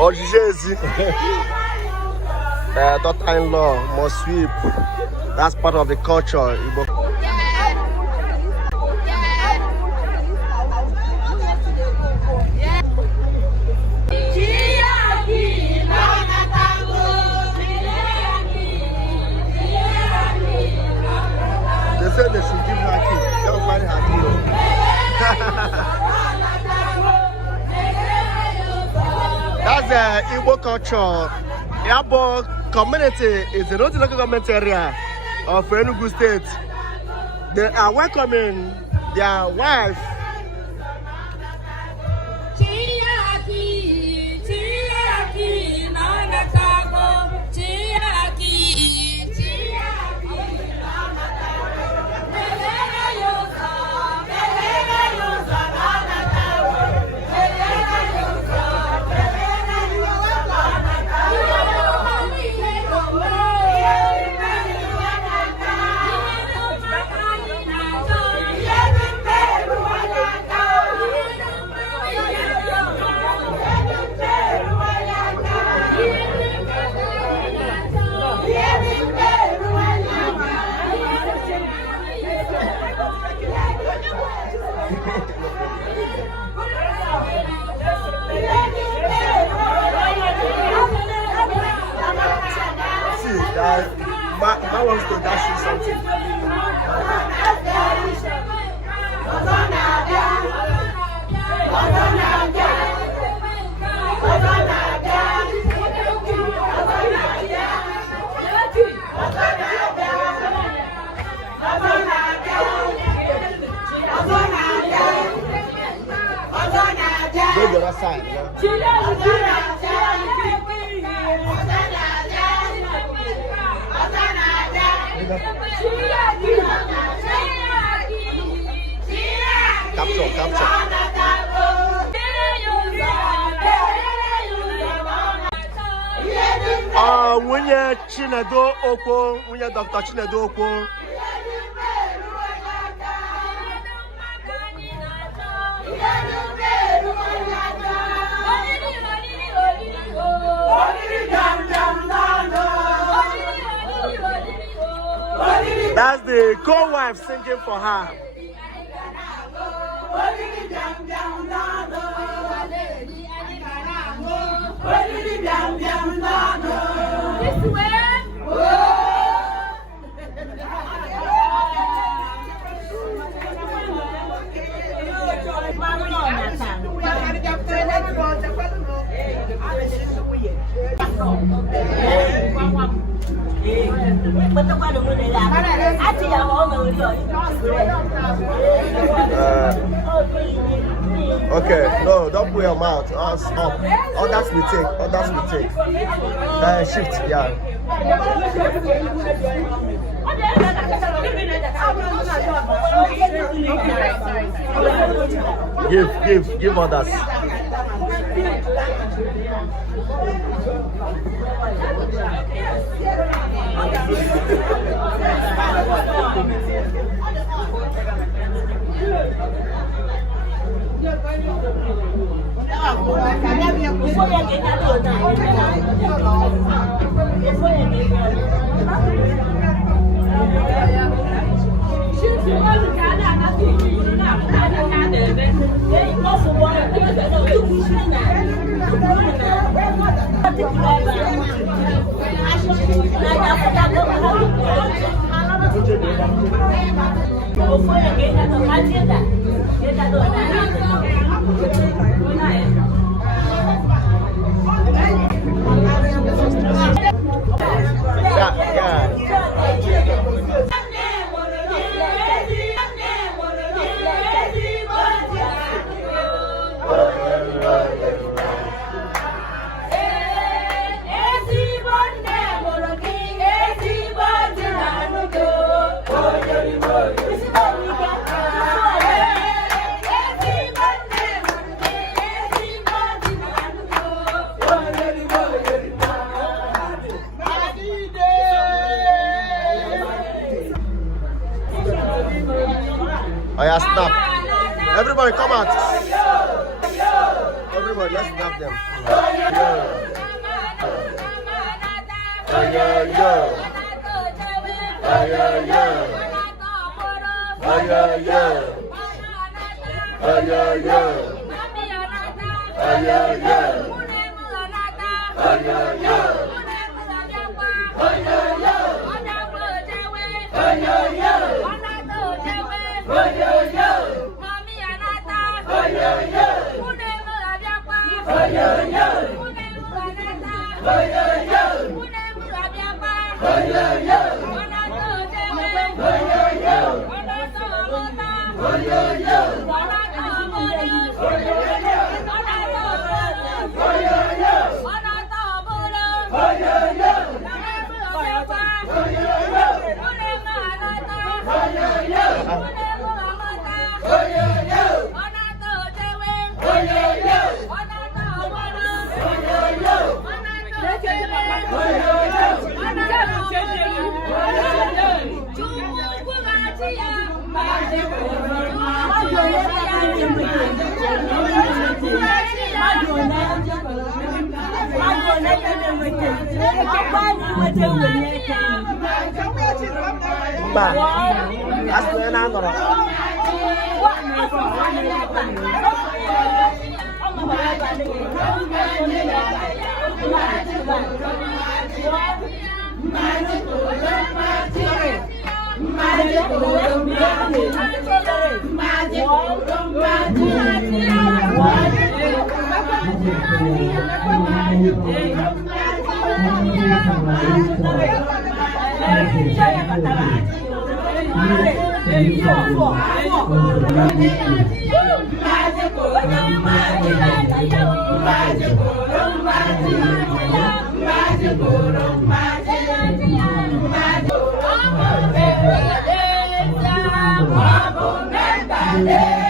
Or Jezi. Daughter-in-law must sweep. That's part of the culture. They said they should give her key. They'll find her key. That's the Igbo culture. Yabo community is a local government area of Enugu State. They are welcoming their wife. I wants to dash you something. Go the other side, Capture. Nwunye Chinedu Okwo, nwunye Dr. Chinedu Okwo. That's the co-wife singing for her. This way. Okay, no, don't put your mouth. Us up. Others we take. Others we take. Shift, yeah. Give others. Oh yeah, stop. Everybody come out. Everybody. everybody, let's snap them. Ba, asal na nora. Magic,